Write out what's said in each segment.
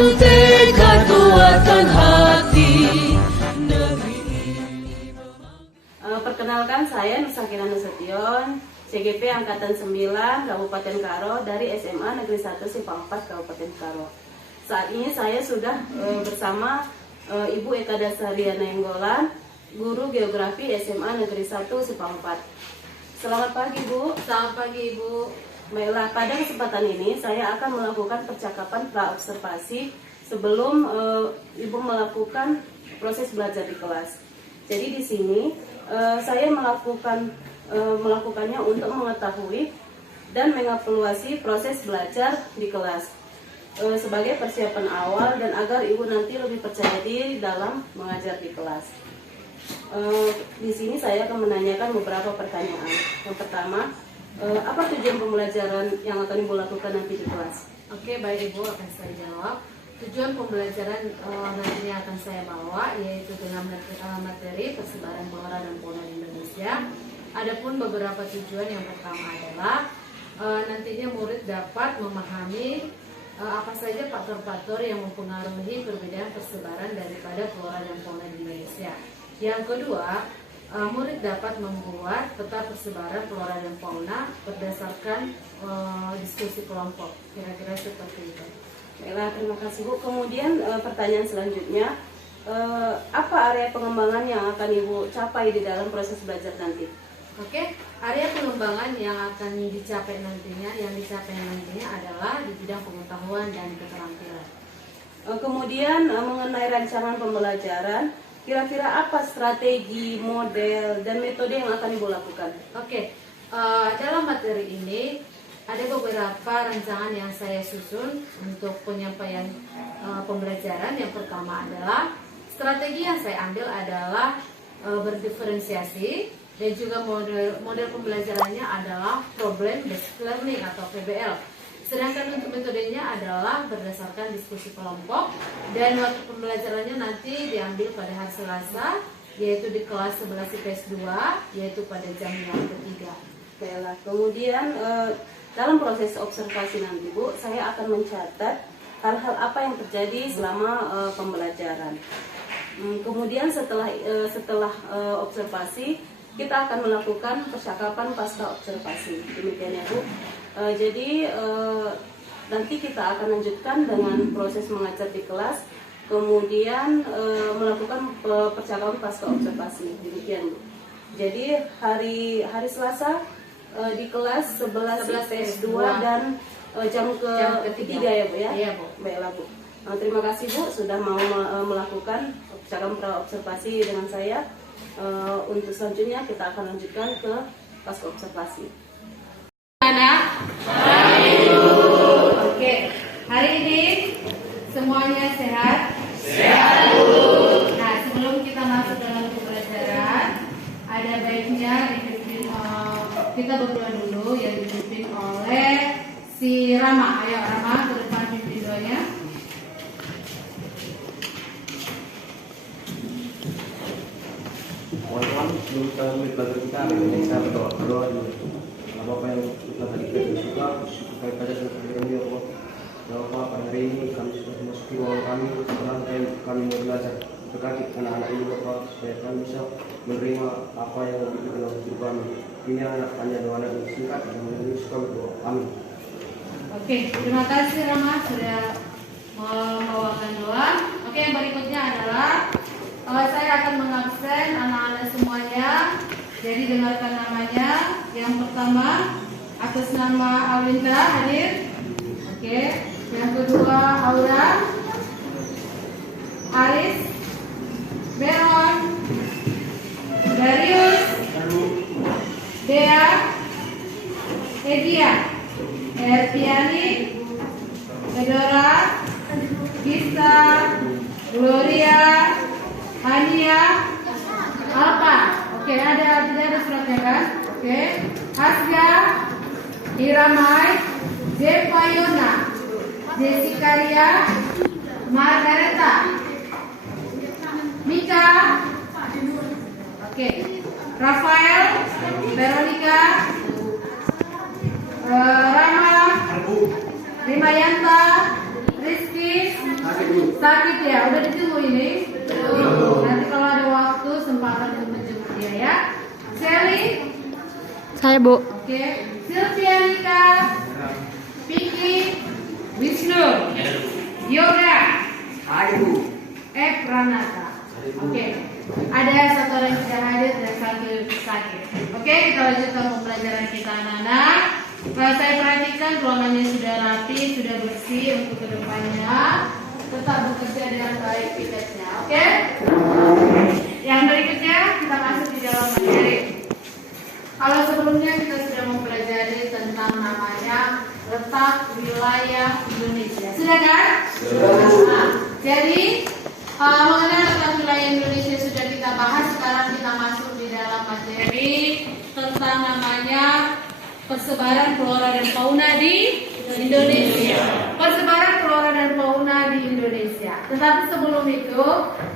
tekad kuatkan hati. Perkenalkan, saya Nusakina Nasution, CGP Angkatan 9 Kabupaten Karo dari SMA Negeri 1 Simpang 4 Kabupaten Karo. Saat ini saya sudah bersama Ibu Eka Dasaria Nainggolan, Guru Geografi SMA Negeri 1 Simpang 4. Selamat pagi, Bu. Selamat pagi, Ibu. Baiklah, pada kesempatan ini saya akan melakukan percakapan pra-observasi sebelum Ibu melakukan proses belajar di kelas. Jadi di sini saya melakukannya untuk mengetahui dan mengevaluasi proses belajar di kelas sebagai persiapan awal dan agar Ibu nanti lebih percaya diri dalam mengajar di kelas. Di sini saya akan menanyakan beberapa pertanyaan. Yang pertama, apa tujuan pembelajaran yang akan Ibu lakukan nanti di kelas? Oke, baik Ibu, akan saya jawab. Tujuan pembelajaran nantinya akan saya bawa yaitu dengan materi persebaran flora dan fauna di Indonesia. Adapun beberapa tujuan, yang pertama adalah nantinya murid dapat memahami apa saja faktor-faktor yang mempengaruhi perbedaan persebaran daripada flora dan fauna di Indonesia. Yang kedua, murid dapat membuat peta persebaran flora dan fauna berdasarkan diskusi kelompok. Kira-kira seperti itu. Baiklah, terima kasih, Bu. Kemudian pertanyaan selanjutnya, apa area pengembangan yang akan Ibu capai di dalam proses belajar nanti? Oke, area pengembangan yang akan dicapai nantinya adalah di bidang pengetahuan dan keterampilan. Kemudian mengenai rancangan pembelajaran, kira-kira apa strategi, model, dan metode yang akan Ibu lakukan? Oke, dalam materi ini ada beberapa rancangan yang saya susun untuk penyampaian pembelajaran. Yang pertama adalah strategi yang saya ambil adalah berdiferensiasi, dan juga model pembelajarannya adalah problem based learning atau PBL. Sedangkan untuk metodenya adalah berdasarkan diskusi kelompok, dan waktu pembelajarannya nanti diambil pada hari Selasa, yaitu di kelas 11 IPS 2, yaitu pada jam yang ketiga. Baiklah, kemudian dalam proses observasi nanti, Bu, saya akan mencatat hal-hal apa yang terjadi selama pembelajaran. Kemudian setelah observasi, kita akan melakukan percakapan pasca observasi. Demikian ya, Bu. Jadi nanti kita akan lanjutkan dengan proses mengajar di kelas, kemudian melakukan percakapan pasca observasi. Demikian, Bu. Jadi hari Selasa di kelas 11 IPS 2 dan jam ketiga ya, Bu ya? Iya, Bu. Baiklah, Bu. Terima kasih, Bu, sudah mau melakukan percakapan pra-observasi dengan saya. Untuk selanjutnya kita akan lanjutkan ke pasca observasi. Anak? Oke, hari ini semuanya sehat? Sehat, Bu. Nah, sebelum kita masuk dalam pembelajaran, ada baiknya kita berdua dulu, yang dipimpin oleh si Rama. Ayo Rama, ke depan pimpin doanya. Teman-teman, sebelum kita mulai belajar kita, saya berdoa dulu. Apa yang kita tadi kita suka, supaya pada saat ini ya Allah. Ya Allah, pada hari ini kami sudah memasuki ruang kami, sekarang kami mau belajar. Berkati anak-anak ini Bapak, supaya kami bisa menerima apa yang diberikan dalam hidup kami. Ini anak hanya doa anak yang singkat dan menurut suka berdoa. Amin. Oke, terima kasih Rama sudah membawakan doa. Oke, yang berikutnya adalah saya akan mengabsen anak-anak semuanya. Jadi dengarkan namanya. Yang pertama atas nama Awinda hadir. Oke. Yang kedua Aura, Aris, Beron, Darius, Dea, Edia, Erpiani, Edora, Gisa, Gloria, Hania, Alpa. Oke, tidak ada suratnya kan? Oke. Asga, Iramai, Jepayona, Jessica Ria, Margareta, Mika, oke, Rafael, Veronica, Rama, Rimayanta, Rizky, Sakit ya, udah ditunggu ini. Nanti kalau ada waktu sempatan untuk menjemput dia ya. Sally. Saya, Bu. Oke. Silvianika. Vicky. Wisnu. Yoga. Pranata. Oke. Ada satu orang yang tidak hadir dan sakit. Oke, kita lanjutkan pembelajaran kita anak-anak. Saya perhatikan ruangannya sudah rapi, sudah bersih untuk kedepannya. Tetap bekerja dengan baik piketnya. Oke? Yang berikutnya kita masuk di dalam materi. Kalau sebelumnya kita sudah mempelajari tentang namanya letak wilayah Indonesia. Sudah kan? Nah, jadi mengenai letak wilayah Indonesia sudah kita bahas. Sekarang kita masuk di dalam materi tentang namanya persebaran flora dan fauna di Indonesia. Persebaran flora dan fauna di Indonesia. Tetapi sebelum itu,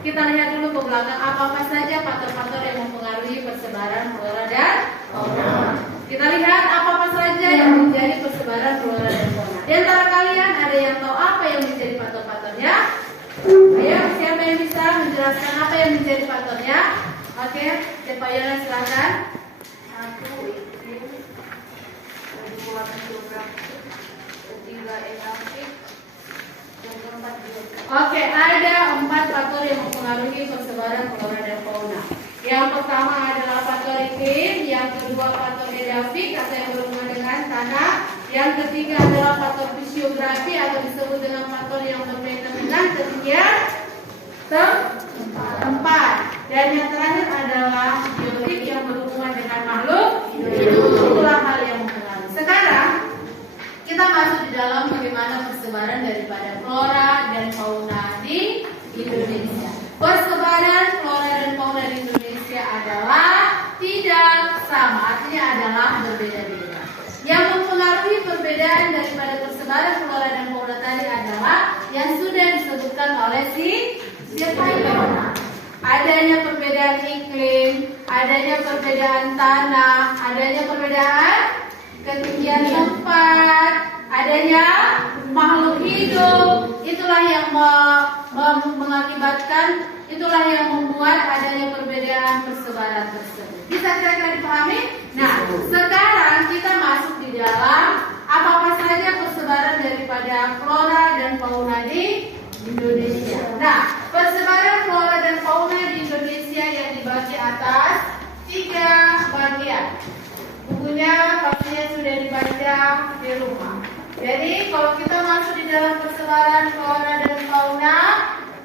kita lihat dulu ke belakang apa saja faktor-faktor yang mempengaruhi persebaran flora dan fauna. Kita lihat apa saja yang menjadi persebaran flora dan fauna. Di antara kalian ada yang tahu apa yang menjadi faktor-faktornya? Ayo, siapa yang bisa menjelaskan apa yang menjadi faktornya? Oke, Pak Yola silakan. Aku Oke, ada 4 faktor yang mempengaruhi persebaran flora dan fauna. Yang pertama adalah faktor iklim, yang kedua faktor edafik atau yang berhubungan dengan tanah, yang ketiga adalah faktor fisiografi atau disebut dengan faktor yang berkaitan dengan ketinggian tempat, dan yang terakhir adalah biotik yang berhubungan dengan makhluk hidup. Itulah hal yang mempengaruhi. Sekarang kita masuk di dalam bagaimana persebaran daripada flora dan fauna di Indonesia. Persebaran flora dan fauna di Indonesia adalah tidak sama, artinya adalah berbeda-beda. Yang mempengaruhi perbedaan daripada persebaran flora dan fauna tadi adalah yang sudah disebutkan oleh siapa Yona. Adanya perbedaan iklim, adanya perbedaan tanah, adanya perbedaan ketinggian tempat, adanya makhluk hidup. Itulah yang mengakibatkan, itulah yang membuat adanya perbedaan persebaran tersebut. Bisa kira-kira dipahami? Nah, sekarang kita masuk di dalam apa saja persebaran daripada flora dan fauna di Indonesia. Nah, persebaran flora dan fauna di Indonesia yang dibagi atas 3 bagian. Bukunya pastinya sudah dibaca di rumah. Jadi kalau kita masuk di dalam persebaran flora dan fauna,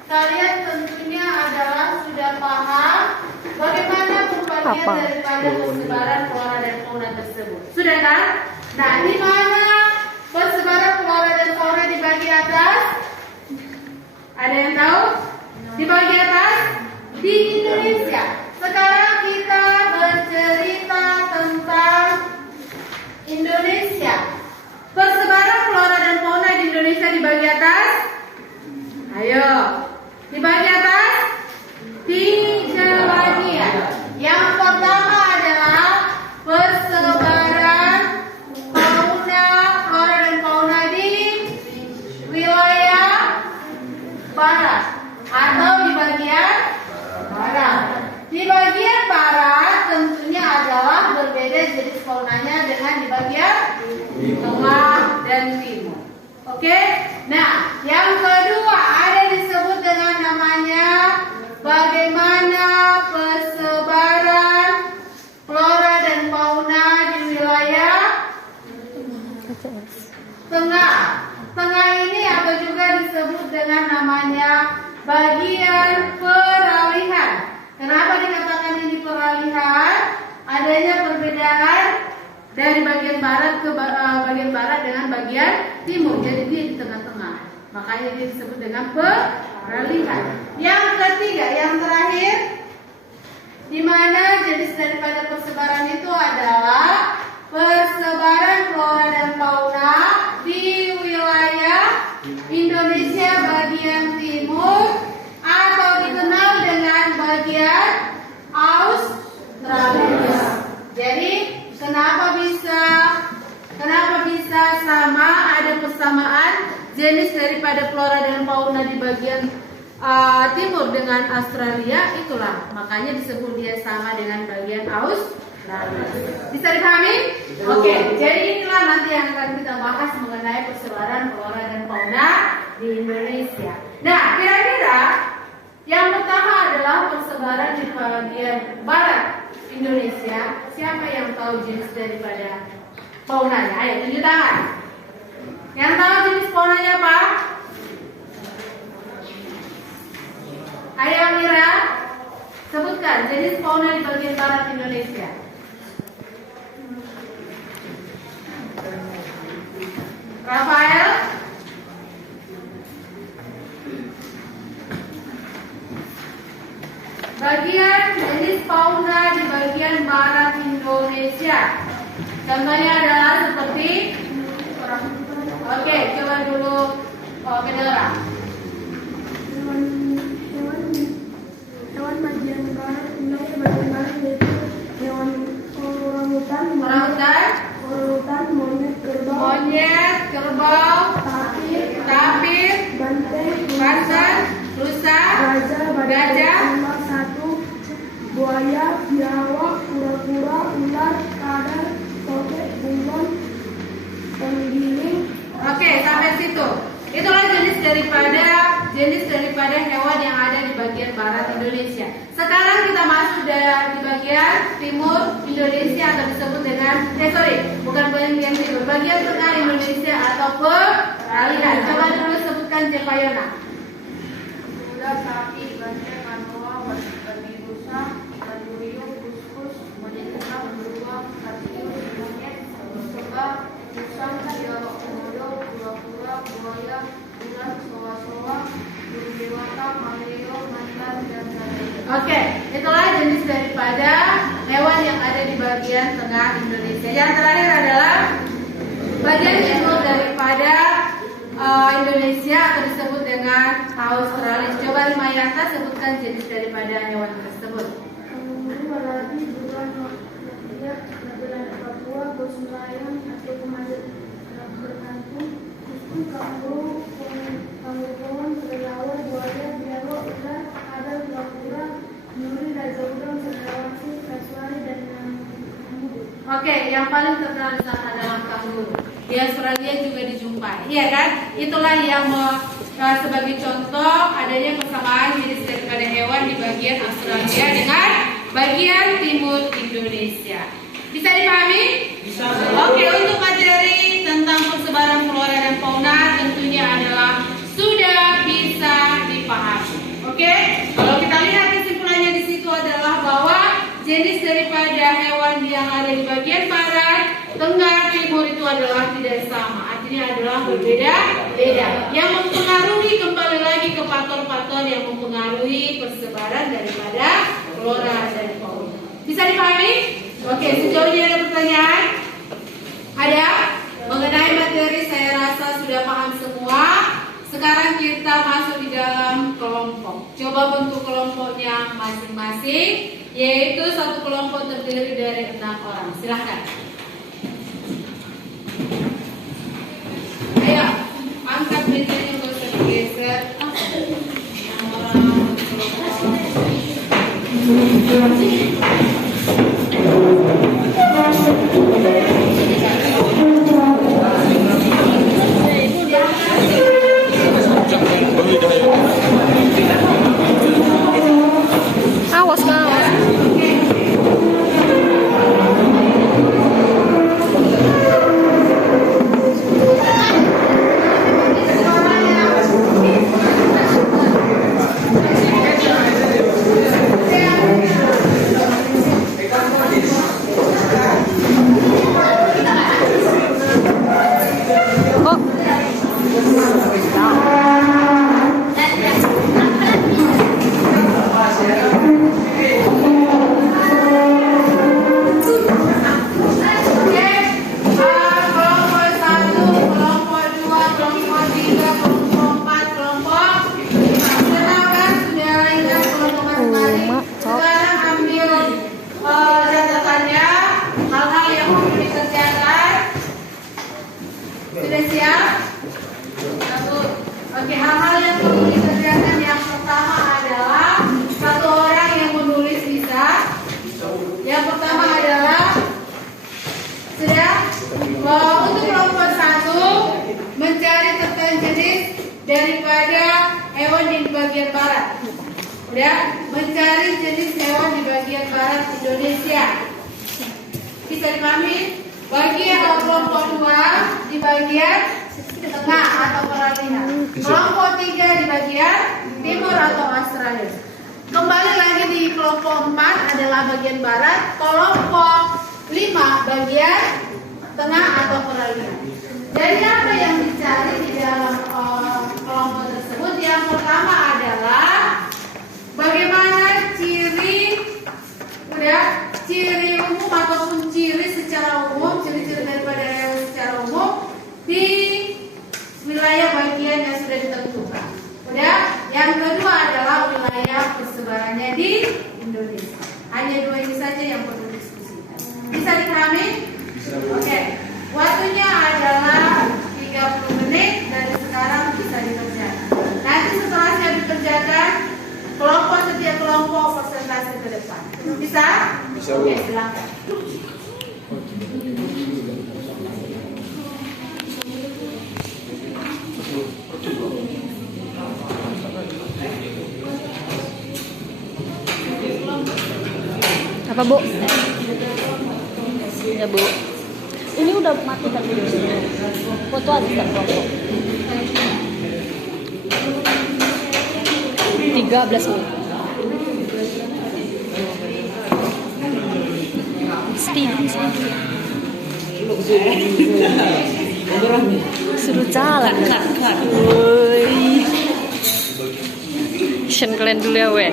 kalian tentunya adalah sudah paham bagaimana pembagian daripada persebaran flora dan fauna tersebut. Sudah kan? Nah, di mana persebaran flora dan fauna dibagi atas? Ada yang tahu? Dibagi atas? Di Indonesia. Sekarang kita bercerita tentang Indonesia. Persebaran flora dan fauna di Indonesia dibagi atas? Ayo, dibagi atas 3 bagian. Yang pertama adalah persebaran flora dan fauna di wilayah barat atau di bagian barat. Di bagian barat tentunya adalah berbeda jenis faunanya dengan di bagian tengah dan timur. Oke? Nah, yang kedua ada disebut dengan namanya bagaimana persebaran flora dan fauna di wilayah tengah. Tengah ini atau juga disebut dengan namanya bagian peralihan. Kenapa dikatakan ini peralihan? Adanya perbedaan dari bagian barat ke bagian barat dengan bagian timur. Jadi dia di tengah-tengah. Makanya dia disebut dengan peralihan. Yang ketiga, yang terakhir, di mana jenis daripada persebaran itu adalah persebaran flora dan fauna di wilayah Indonesia bagian timur atau dikenal dengan bagian Australia. Jadi kenapa bisa sama, ada persamaan jenis daripada flora dan dan fauna di bagian timur dengan Australia, itulah makanya disebut dia sama dengan bagian Australia. Bisa dipahami? Oke, jadi inilah nanti yang akan kita bahas mengenai persebaran flora dan fauna di Indonesia. Nah, kira-kira yang pertama adalah persebaran di bagian barat Indonesia. Siapa yang tahu jenis daripada faunanya? Ayo tunjuk tangan. Yang tahu jenis faunanya apa? Ayo Mira, sebutkan jenis fauna di bagian barat Indonesia. Rafael? Bagian jenis fauna di bagian barat Indonesia. Contohnya adalah seperti oke, coba dulu Fedora. Hewan bagian barat Indonesia bagian barat yaitu hewan orangutan, monyet, kerbau, tapir, banteng, rusa, gajah, buaya, biawak, kura-kura, ular, kadal, tokek, bunglon, penggiling. Oke, sampai situ. Itulah jenis daripada hewan yang ada di bagian barat Indonesia. Sekarang kita masuk di bagian timur Indonesia atau disebut dengan bukan bagian timur, bagian tengah Indonesia atau peralihan. Coba dulu sebutkan Jepayona. Kuda, sapi, banteng, kanoa, babi rusa, ikan duyung, kuskus, monyet kecap, beruang, tarsius, monyet, kebab, musang, biawak komodo, kura-kura, buaya, ular, soa-soa, burung dewata, maleo, mantan, dan lain-lain. Oke, itulah jenis daripada hewan yang ada di bagian tengah Indonesia. Yang terakhir adalah bagian timur daripada Indonesia atau disebut dengan Australia. Coba Limayanta sebutkan jenis daripada hewan tersebut. Kanguru, walabi, beruang, lihat, raja Papua, bos melayang, atau pemanjat berkantung, kuskus, kanguru, pohon, kelelawar, buaya, biawak, ular, kadal, kura-kura, nyuri, raja udang, cendrawasih, kasuari, dan nyamuk. Oke, yang paling terkenal di sana adalah kanguru. Di Australia juga dijumpai, iya kan? Itulah yang sebagai contoh adanya persamaan jenis daripada hewan di bagian Australia dengan bagian timur Indonesia. Bisa dipahami? Bisa. Oke, untuk materi tentang persebaran flora dan fauna tentunya adalah sudah bisa dipahami. Oke, kalau kita lihat kesimpulannya di situ adalah bahwa jenis daripada hewan yang ada di bagian barat, tengah, timur itu adalah tidak sama. Artinya adalah berbeda-beda. Yang mempengaruhi kembali lagi ke faktor-faktor yang mempengaruhi persebaran daripada flora dan fauna. Bisa dipahami? Oke, sejauh ini ada pertanyaan? Ada? Mengenai materi saya rasa sudah paham semua. Sekarang kita masuk di dalam kelompok. Coba bentuk kelompoknya masing-masing, yaitu satu kelompok terdiri dari 6 orang. Silahkan. Ayo, angkat mejanya, nggak usah digeser. Awas, awas. Thank you. bagian barat. Udah, mencari jenis hewan di bagian barat Indonesia. Bisa dipahami? Bagian kelompok 2 di bagian tengah atau peralihan. Kelompok 3 di bagian timur atau Australia. Kembali lagi di kelompok 4 adalah bagian barat, kelompok 5 bagian tengah atau peralihan. Jadi apa yang dicari di dalam kelompok tersebut? Yang pertama adalah bagaimana ciri umum ataupun ciri secara umum, ciri-ciri daripada hewan secara umum di wilayah bagian yang sudah ditentukan. Udah, yang kedua adalah wilayah persebarannya di Indonesia. Hanya 2 ini saja yang perlu diskusikan. Bisa dipahami? Oke. Waktunya adalah 30 menit dari sekarang bisa dikerjakan. Nanti setelah saya dikerjakan, setiap kelompok presentasi ke depan. Bisa? Bisa. Oke, silakan. Apa, Bu? Ya, Bu. Ini udah mati kan video. Foto aja kan foto. 13 menit. Suruh jalan. Woi. Action kalian dulu ya, weh.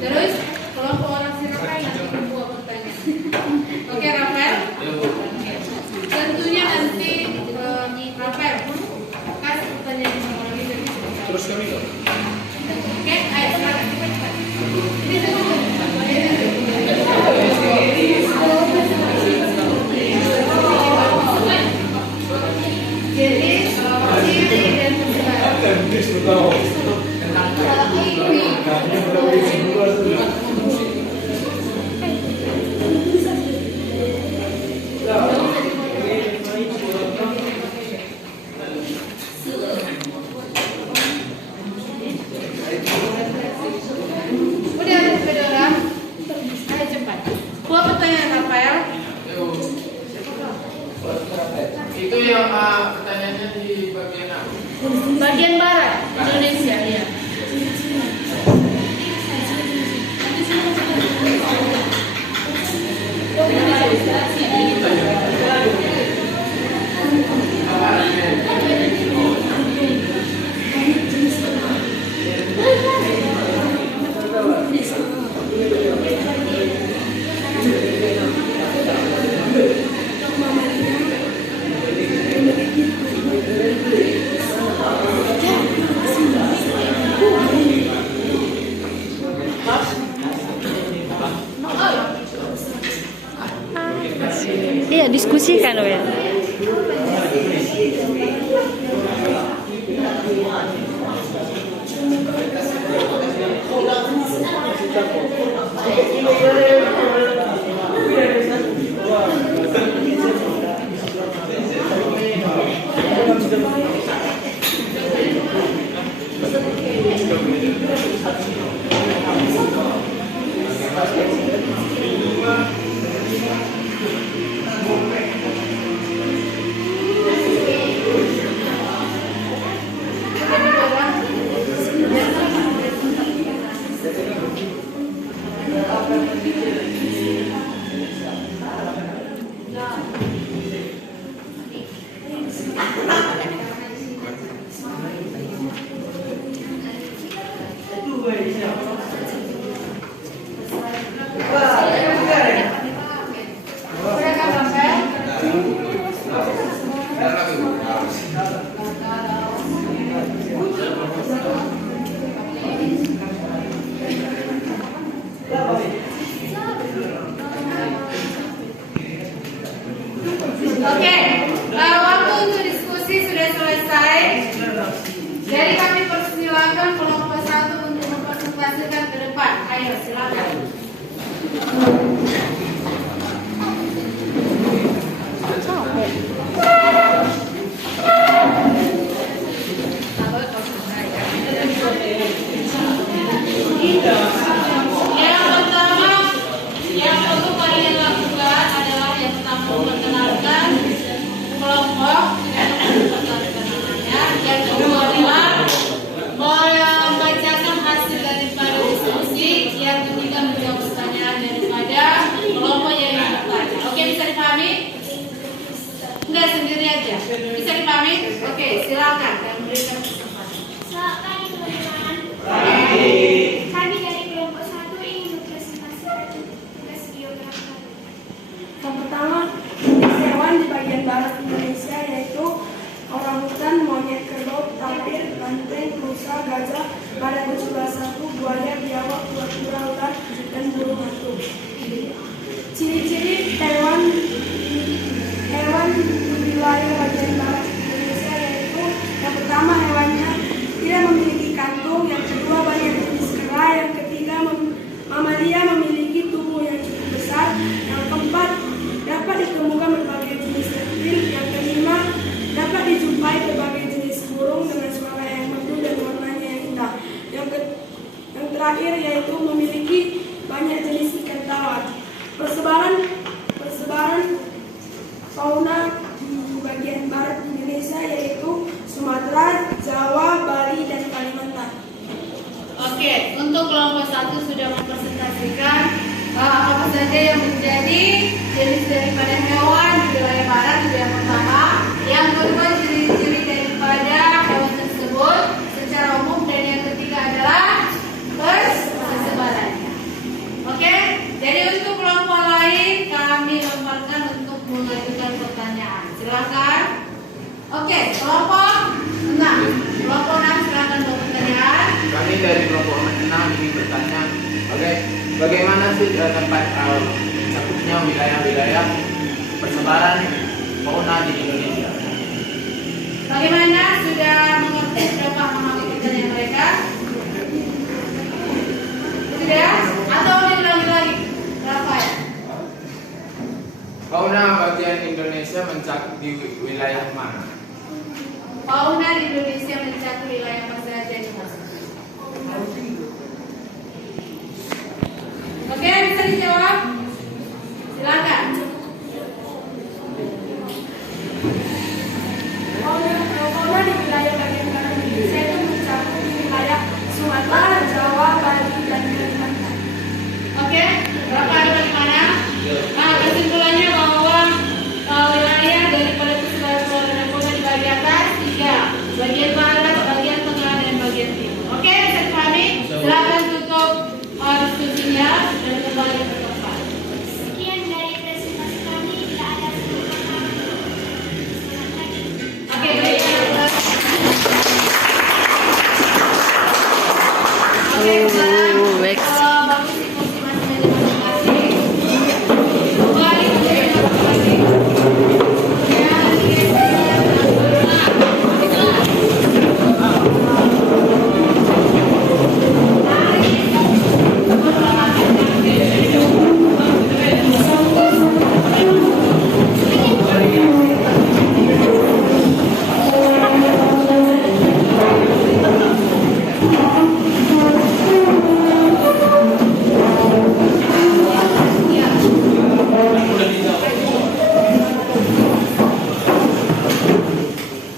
Terus kelompok orang silakan nanti membuat pertanyaan. Oke, Rafael. Tentunya nanti Rafael kasih pertanyaan sama orang itu. Terus kami. Oke, ayo sekarang. Jadi ciri dan persebaran. Itu yang pertanyaannya di bagian apa? Bagian barat Indonesia, ya. Iya, diskusikan loh ya. dipahami? Oke, silakan kami berikan kesempatan. Selamat pagi teman-teman. Kami dari kelompok 1 ingin mempresentasikan tugas geografi. Yang pertama, jenis hewan di bagian barat Indonesia yaitu orangutan, monyet kerbau, tapir, banteng, rusa, gajah, badak bercula satu, buaya, biawak, kura-kura hutan, dan burung hantu. Ciri-ciri hewan di wilayah bagian barat Indonesia yaitu yang pertama hewannya tidak memiliki kantung, yang kedua banyak jenis kera, yang ketiga mamalia memiliki tubuh yang cukup besar, yang keempat dapat ditemukan berbagai jenis reptil, yang kelima dapat dijumpai berbagai jenis burung dengan suara yang merdu dan warnanya yang indah, yang terakhir yaitu memiliki banyak jenis ikan tawar. Persebaran fauna di bagian barat Indonesia yaitu Sumatera, Jawa, Bali, dan Kalimantan. Oke, untuk kelompok 1 sudah mempresentasikan apa saja yang menjadi jenis daripada hewan di wilayah barat itu yang pertama. Yang kedua, ciri-ciri daripada hewan tersebut secara umum, dan yang ketiga adalah persebarannya. Oke, jadi untuk kelompok lain kami lemparkan untuk mengajukan pertanyaan. Silakan. Oke, kelompok 6. Kelompok 6 silakan berpertanyaan. Kami dari kelompok 6 ingin bertanya, bagaimana sih tempat cakupnya wilayah-wilayah persebaran fauna di Indonesia? Bagaimana? Sudah mengerti, sudah memahami pertanyaan mereka? Sudah? Atau diulangi lagi? Rafael. Fauna bagian Indonesia mencakup di wilayah mana? Fauna di Indonesia mencakup wilayah apa saja ini Mas? Oke, bisa dijawab? Silakan. Fauna di wilayah bagian barat Indonesia itu mencakup di wilayah Sumatera, Jawa, Bali, dan Kalimantan. Oke, berapa ada di mana? Nah, kesimpulannya bahwa wilayah daripada persebaran flora dan fauna dibagi atas 3, bagian barat, bagian tengah, dan bagian timur. Oke, bisa dipahami? Silakan tutup diskusinya dan kembali ke tempat. Sekian dari presentasi kami. Tidak ada pertanyaan. Selamat pagi. Oke, baik. Oke, sekarang bagus diskusi masing-masing. Kembali ke masing-masing.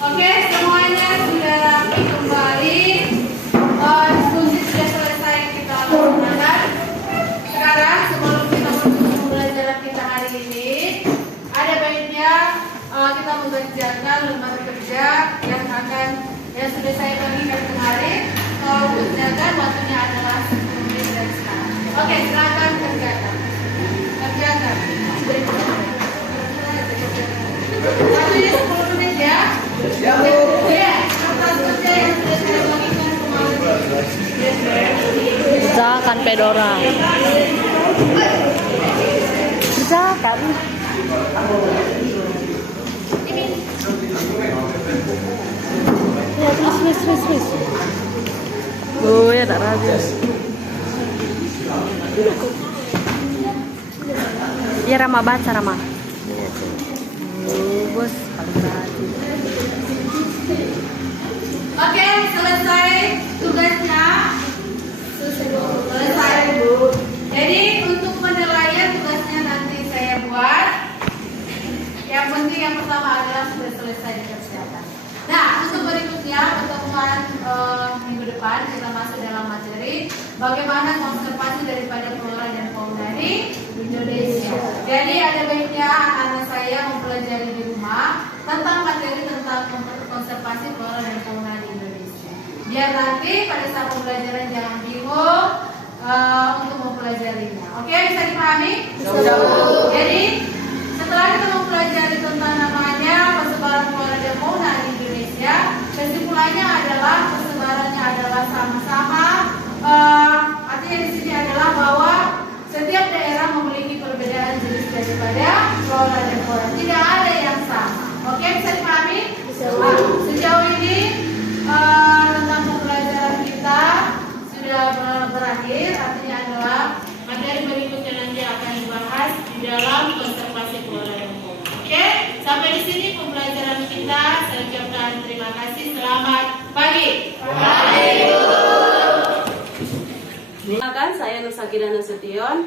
Oke, semuanya sudah rapi kembali. Diskusi sudah selesai kita lakukan. Sekarang sebelum kita menutup pembelajaran kita hari ini, ada baiknya kita mengerjakan lembar kerja yang sudah saya bagikan kemarin. Kalau kerjakan waktunya adalah 10 menit dari sekarang. Oke, silakan kerjakan. Kerjakan. Waktunya 10 menit ya. Ya, kertas kerja yang sudah saya bagikan kemarin. Kerjakan Pedora. Kerjakan. Ya, terus. Oh ya, tak ragu. Ya, Rama baca, Rama. Bos, paling rajin. Oke, selesai tugasnya. Selesai, Bu. Jadi untuk penilaian tugasnya nanti saya buat. Yang penting yang pertama adalah sudah selesai dikerjakan. Nah, untuk berikutnya pertemuan minggu depan kita masuk dalam materi bagaimana konservasi daripada flora dan fauna di Indonesia. Jadi ada baiknya anak-anak saya mempelajari di rumah tentang materi tentang observasi flora dan fauna di Indonesia. Biar nanti pada saat pembelajaran jangan bingung untuk mempelajarinya. Oke, bisa dipahami? Jadi setelah kita mempelajari tentang namanya persebaran flora dan fauna di Indonesia, kesimpulannya adalah persebarannya adalah sama-sama. Artinya di sini adalah bahwa setiap daerah memiliki perbedaan jenis daripada flora dan fauna. Tidak ada yang sama. Oke, bisa dipahami? Sejauh ini tentang pembelajaran kita sudah berakhir. Artinya adalah materi berikutnya nanti akan dibahas di dalam konservasi flora dan fauna. Oke, sampai di sini pembelajaran kita. Saya ucapkan terima kasih. Selamat pagi. Perkenalkan, saya Nusakina Nasution.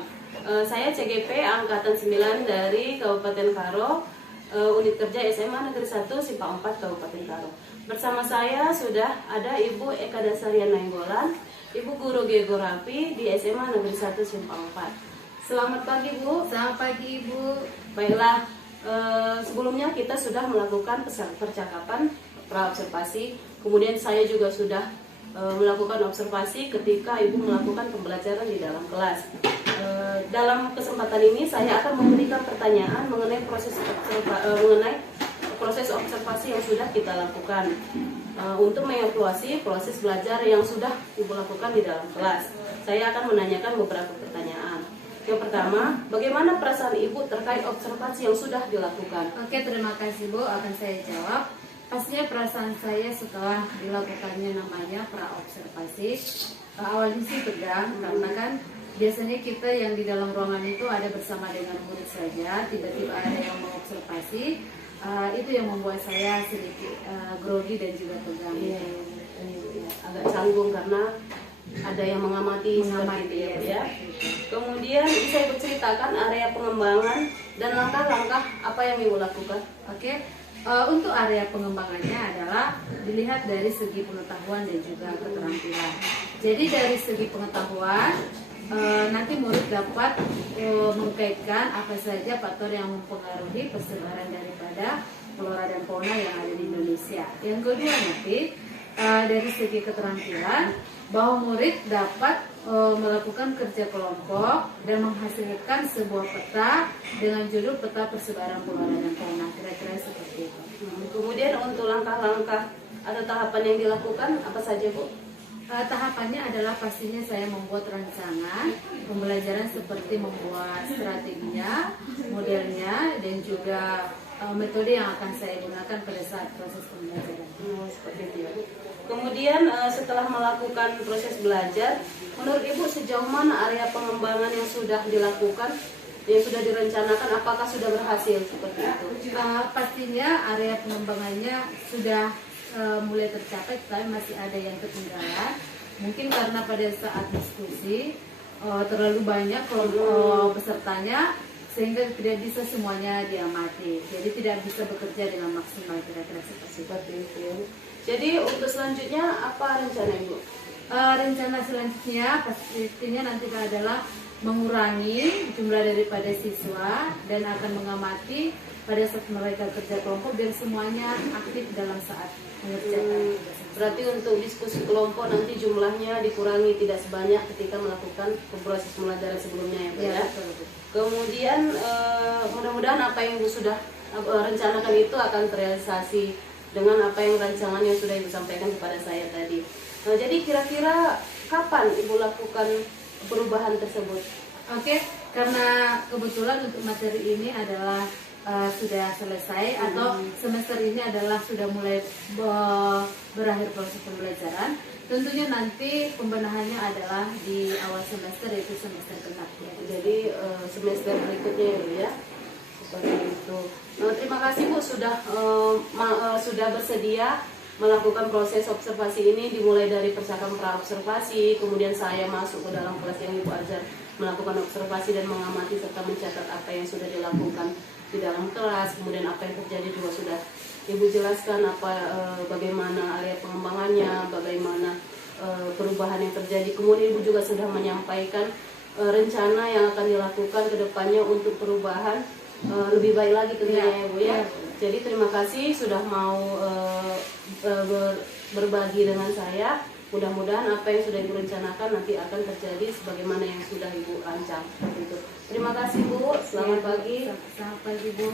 Saya CGP Angkatan 9 dari Kabupaten Karo, unit kerja SMA Negeri 1 Simpang 4 Kabupaten Karo. Bersama saya sudah ada Ibu Eka Dasarian Nainggolan, Ibu Guru Geografi di SMA Negeri 1 Simpang 4. Selamat pagi Bu. Selamat pagi Ibu. Baiklah, sebelumnya kita sudah melakukan percakapan praobservasi, kemudian saya juga sudah melakukan observasi ketika Ibu melakukan pembelajaran di dalam kelas. Dalam kesempatan ini saya akan memberikan pertanyaan mengenai proses observasi yang sudah kita lakukan untuk mengevaluasi proses belajar yang sudah Ibu lakukan di dalam kelas. Saya akan menanyakan beberapa pertanyaan. Yang pertama, bagaimana perasaan Ibu terkait observasi yang sudah dilakukan? Oke, terima kasih Bu. Akan saya jawab. Pastinya perasaan saya setelah dilakukannya namanya praobservasi, awalnya sih tegang karena kan biasanya kita yang di dalam ruangan itu ada bersama dengan murid saja, tiba-tiba ada yang mengobservasi, itu yang membuat saya sedikit grogi dan juga tegang. Agak canggung karena ada yang mengamati seperti itu ya. Kemudian bisa Ibu ceritakan area pengembangan dan langkah-langkah apa yang Ibu lakukan? Oke. Untuk area pengembangannya adalah dilihat dari segi pengetahuan dan juga keterampilan. Jadi dari segi pengetahuan nanti murid dapat mengkaitkan apa saja faktor yang mempengaruhi persebaran daripada flora dan fauna yang ada di Indonesia. Yang kedua nanti dari segi keterampilan bahwa murid dapat melakukan kerja kelompok dan menghasilkan sebuah peta dengan judul peta persebaran flora dan fauna, kira-kira seperti itu. Kemudian untuk langkah-langkah atau tahapan yang dilakukan apa saja Bu? Tahapannya adalah pastinya saya membuat rancangan pembelajaran seperti membuat strateginya, modelnya, dan juga metode yang akan saya gunakan pada saat proses pembelajaran. Seperti itu ya Bu. Kemudian setelah melakukan proses belajar, menurut Ibu sejauh mana area pengembangan yang sudah dilakukan, yang sudah direncanakan, apakah sudah berhasil seperti itu? Pastinya area pengembangannya sudah mulai tercapai, tapi masih ada yang ketinggalan. Mungkin karena pada saat diskusi terlalu banyak kelompok pesertanya, sehingga tidak bisa semuanya diamati. Jadi tidak bisa bekerja dengan maksimal, kira-kira seperti itu. Jadi untuk selanjutnya apa rencana Ibu? Rencana selanjutnya pastinya nanti adalah mengurangi jumlah daripada siswa dan akan mengamati pada saat mereka kerja kelompok biar semuanya aktif dalam saat mengerjakan. Berarti untuk diskusi kelompok nanti jumlahnya dikurangi, tidak sebanyak ketika melakukan proses pembelajaran sebelumnya ya. Kemudian mudah-mudahan apa yang Ibu sudah rencanakan itu akan terrealisasi dengan apa yang rancangan yang sudah Ibu sampaikan kepada saya tadi. Nah, jadi kira-kira kapan Ibu lakukan perubahan tersebut? Oke, karena kebetulan untuk materi ini adalah sudah selesai atau semester ini adalah sudah mulai berakhir proses pembelajaran. Tentunya nanti pembenahannya adalah di awal semester, yaitu semester genap ya. Jadi semester berikutnya ya. Seperti itu. Nah, terima kasih Bu sudah bersedia melakukan proses observasi ini, dimulai dari percakapan praobservasi, kemudian saya masuk ke dalam kelas yang Ibu ajar melakukan observasi dan mengamati serta mencatat apa yang sudah dilakukan di dalam kelas, kemudian apa yang terjadi juga sudah Ibu jelaskan bagaimana area pengembangannya, bagaimana perubahan yang terjadi. Kemudian Ibu juga sudah menyampaikan rencana yang akan dilakukan ke depannya untuk perubahan lebih baik lagi tentunya ya Bu ya. Jadi terima kasih sudah mau berbagi dengan saya. Mudah-mudahan apa yang sudah Ibu rencanakan nanti akan terjadi sebagaimana yang sudah Ibu rancang. Seperti itu. Terima kasih Bu. Selamat pagi. Selamat pagi Bu.